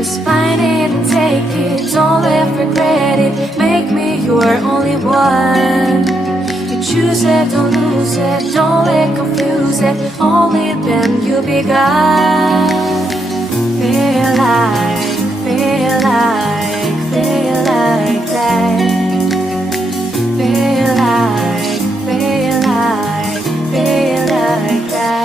Just find it and take it, don't let regret it. Make me your only one. You choose it, don't lose it, don't let confuse it. Only then you'll be God. Feel like, feel like, feel like that. Feel like, feel like, feel like that.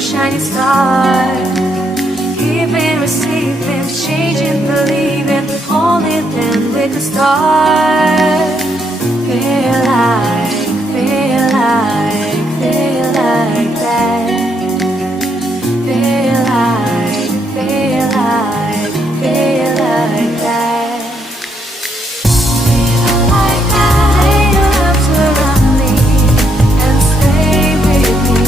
Shining star, giving, receiving, changing, believing. Only then we can start. Feel like, feel like, feel like that. Feel like, feel like, feel like that. Feel like I lay your arms around me and stay with me.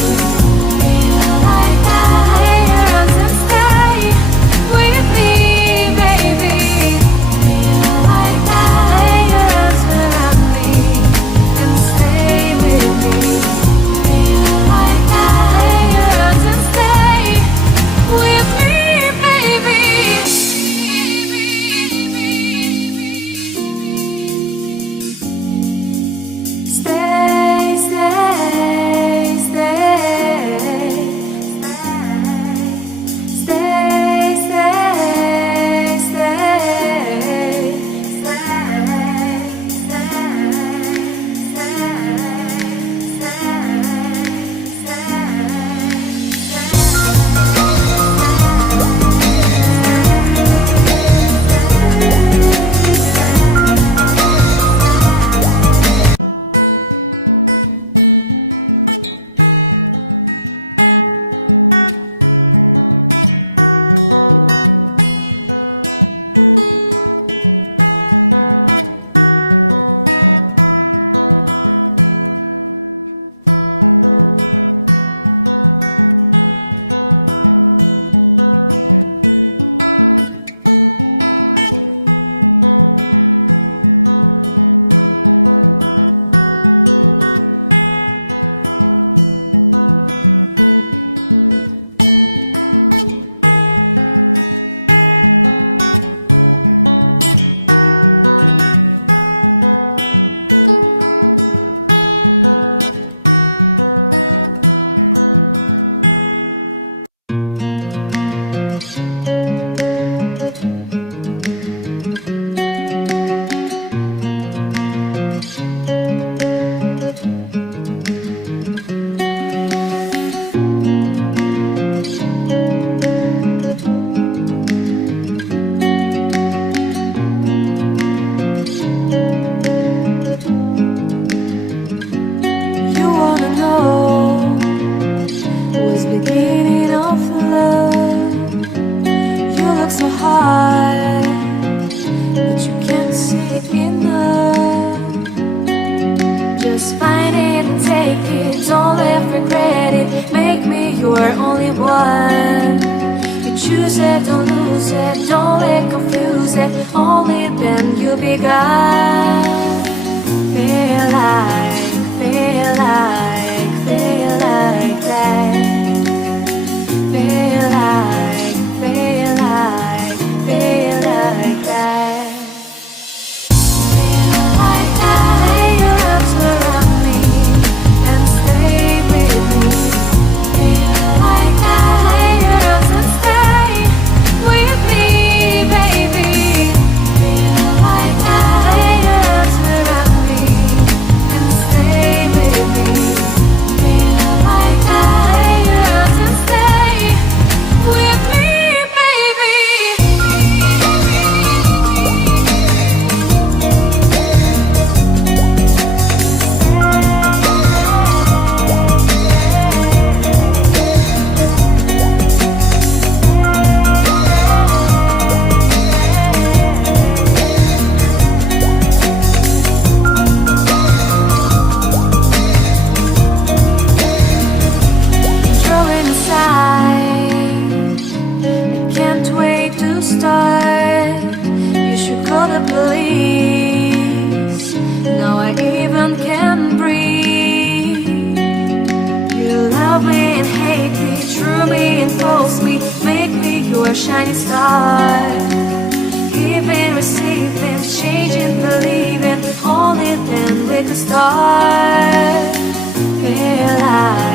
Just find it and take it, don't let regret it. Make me your only one. You choose it, don't lose it, don't let confuse it. Only then you'll be God. Feel like, feel like, feel like that. Feel like, feel like, feel like that. through me and pulse me, make me your shining star. Giving, receiving, changing, believing, only then we can start. Feel alive.